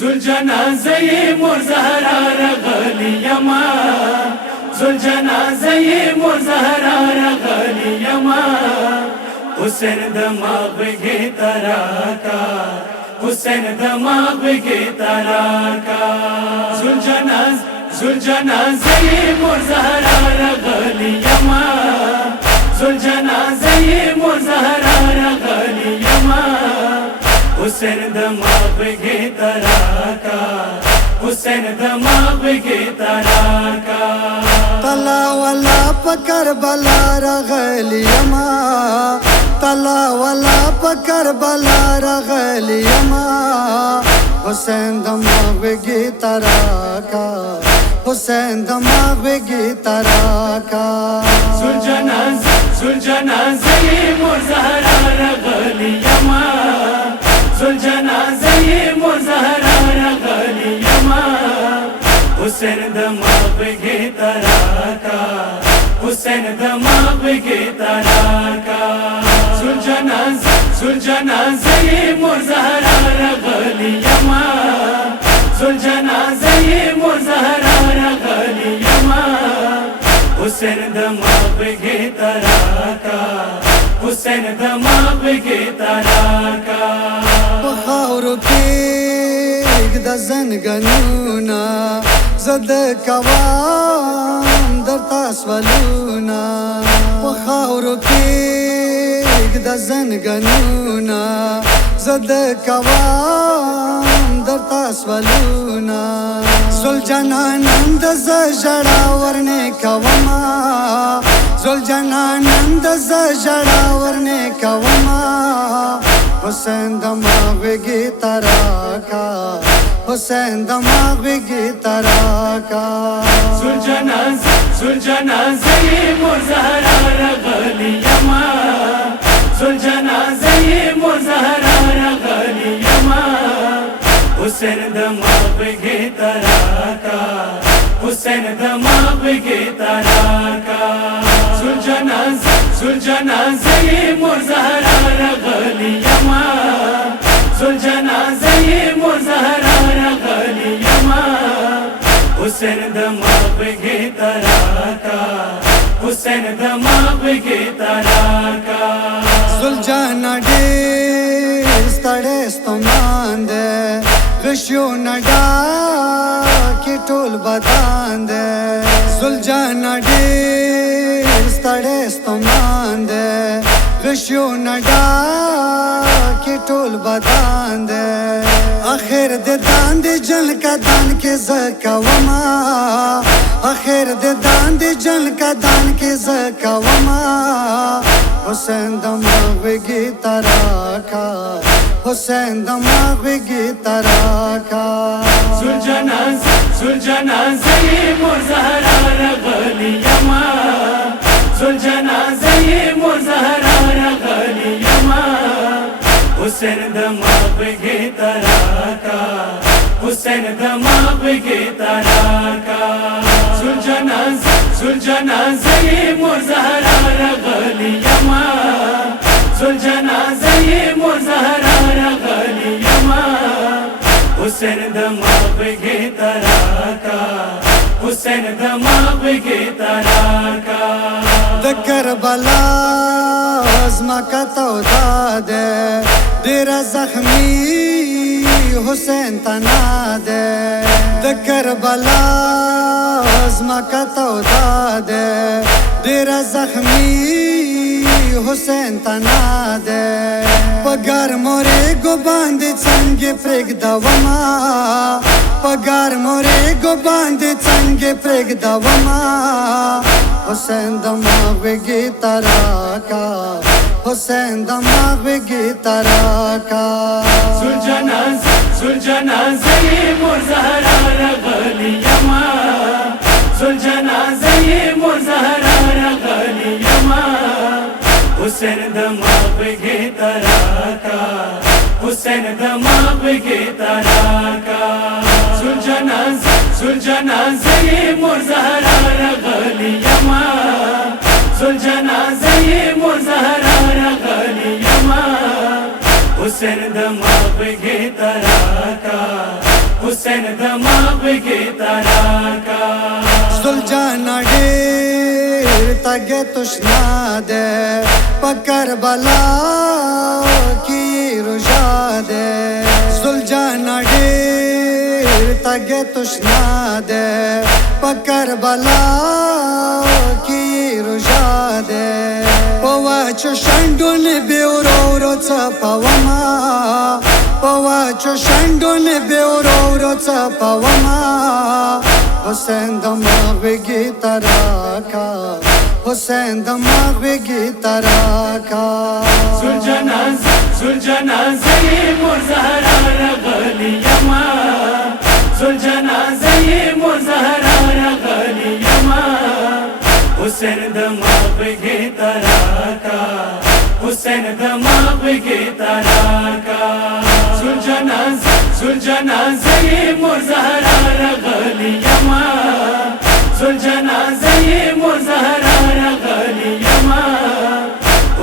زلجنازه مور زهرا رغلی یما زلجنازه مور زهرا رغلی یما حسین دماغ بگی تراکا حسین دماغ بگی تراکا زلجنازه مور زهرا رغلی یما زلجنازه مور زهرا رغلی یما حسین دماغ بگی تراکا حسین دماغ بگی تراکا طلا ولا پکر بلا رغلی یما طلا ولا پکر بلا رغلی یما حسین دماغ بگی تراکا حسین دماغ بگی تراکا زلجنازه مور زهرا رغلی یما زلجنازه مور زهرا رغلی یما حسین دماغ بگی تراکا حسین دماغ بگی تراکا زلجنازه مور زهرا رغلی یما زلجنازه مور زهرا رغلی یما حسین دماغ بگی تراکا حسین دماغ بگی تراکا بخاورو کې د زنګنونا زد کوام در تاسولونا بخاورو کې د زنګنونا زد کوام در تاسولونا زلجنانند ز جړا ورنه کوما زلجنانند ز جړا ورنه کوما حسین دماغ بگی تراکا حسین دماغ بگی تراکا زلجنازه مور زهرا رغلی یما زلجنازه مور زهرا رغلی یما حسین دماغ بگی تراکا حسین دماغ بگی تراکا زلجنازه مور زهرا رغلی یما زلجنازه مور زهرا رغلی یما حسین دماغ بگی تراکا حسین دماغ بگی تراکا زلجانا ډېر ستړی ستومان دی غشیونه ډاکې ټول بدان دی زلجانا ډېر ستړی ستومان دی غشیونه ډاکې ټول بدان دی اخر د دان د جل کا دان کې زه کوما اخر د دان د جل کا دان کې زه کوما حسین دماغ بگی تراکا حسین دماغ بگی تراکا زلجنازه مور زهرا رغلی یما زلجنازه مور زهرا رغلی یما حسین دماغ بگی تراکا حسین دماغ بگی تراکا زلجنازه مور زهرا رغلی یما زلجنازه مور زهرا رغلی یما حسین دماغ بگی تراکا حسین دماغ بگی تراکا د کربلا زما کتو داده ډیر زخمی حسین تنا ده د کربلا زما کتو داده ډیر زخمی حسین تنا ده پګار مورې ګو باندې څنګه پرېږدوما پګار مورې ګو باندې څنګه پرېږدوما حسین دماغ بگی تراکا حسین دماغ بگی تراکا زلجنازه مور زهرا رغلی یما زلجنازه مور زهرا رغلی یما حسین دماغ بگی تراکا حسین دماغ بگی تراکا زلجنازه مور زهرا رغلی یما زلجنازه مور زهرا رغلی یما حسین دماغ بگی تراکا حسین دماغ کی تراکا زلجانا ډېر تږی تشنا دی په کربلا کې روژه دی زلجانا ډېر تږی تشنا دی په کربلا کې روژه دی په واچو شنډو بې ورو ورو څپومه په واچو شنډو بې ورو ورو څپومه حسین دماغ کی تراکا حسین دماغ کی تراکا زلجنازه مور زهرا رغلی یما زلجنازه مور زهرا رغلی یما حسین دماغ کی تراکا حسین دماغ کی تراکا زلجنازه مور زهرا رغلی یما زلجنازه مور زهرا رغلی یما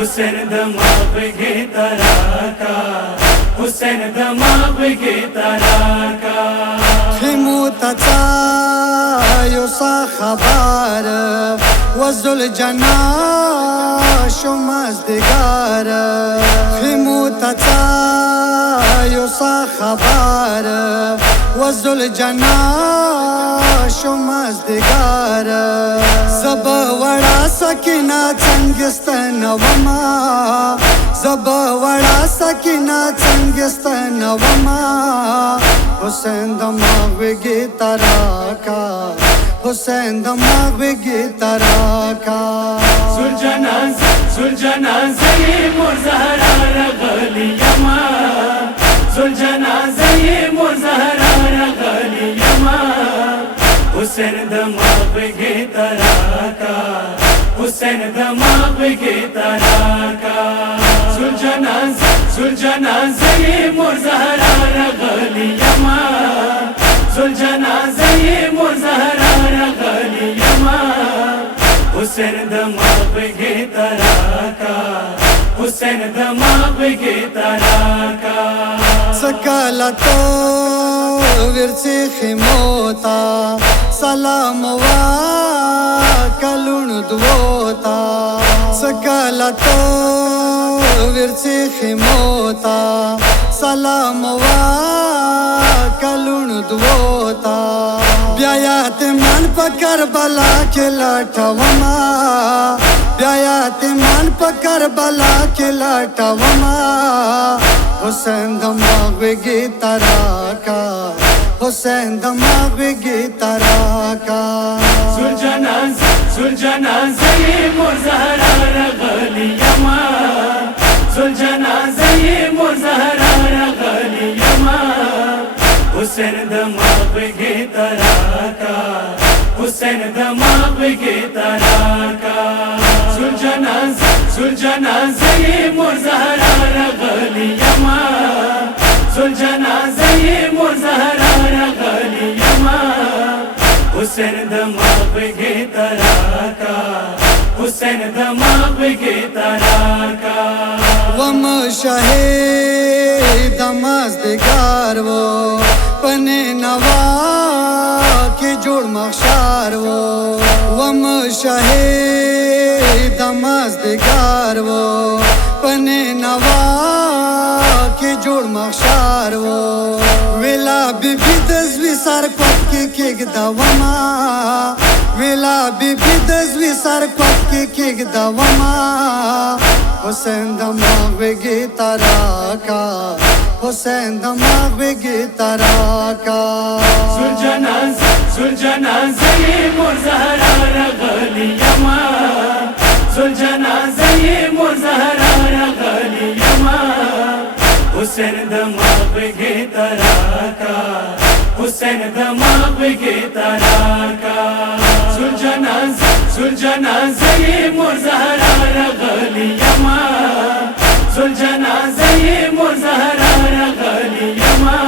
حسین دماغ کی تراکا حسین دماغ کی تراکا خیمو تتا یو سا خبر و زلجنا شمزدگار خیمو تتا یو سا خبر و زلجنا شمزدگار زب وڑا سکینا څنګهستن وما زب وڑا سکینا څنګهستن وما حسین دماغ کی تراکا حسین دماغ کی تراکا زلجنازه مور زهرا رغلی یما زلجنازه مور زهرا رغلی یما حسین دماغ کی تراکا حسین دماغ کی تراکا زلجنازه مور زهرا رغلی یما زلجنازه مور زهرا رغلی یما حسین دماغ کی تراکا حسین دماغ کی تراکا سکالتو ورڅ خموتا سلام وا کلون دوتا سکالتو ورڅ خموتا سلام وا کلون دوتا بیا یتیمان په کربلا کې لټوما بیا یتیمان په کربلا کې لټوما حسین دماغ کی تراکا حسین دماغ کی تراکا زلجنازه مور زهرا رغلی یما زلجنازه مور زهرا رغلی یما حسین دماغ کی تراکا حسین دماغ کی تراکا زلجنازه مور زهرا رغلی یما زلجنازه مور زهرا رغلی یما حسین دماغ کی تراکا حسین دماغ کی تراکا وم شهید مازدگار و پنے نوا کی جوڑ مخشار و وم شهید مازدگار و پنے نوا کی جوڑ مخشار و ویلا بی بی دزوی سر کوت کی کېږدا وما ویلا بی بی دزوی سر کوت کی کېږدا وما حسین دماغ کی تراکا حسین دماغ کی تراکا زلجنازه مور زهرا رغلی یما زلجنازه مور زهرا رغلی یما حسین دماغ کی تراکا حسین دماغ کی تراکا زلجنازه مور زهرا رغلی یما زلجنازه مور زهرا رغلی یما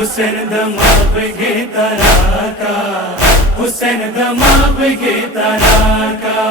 حسین دماغ کی تراکا حسین دماغ کی تراکا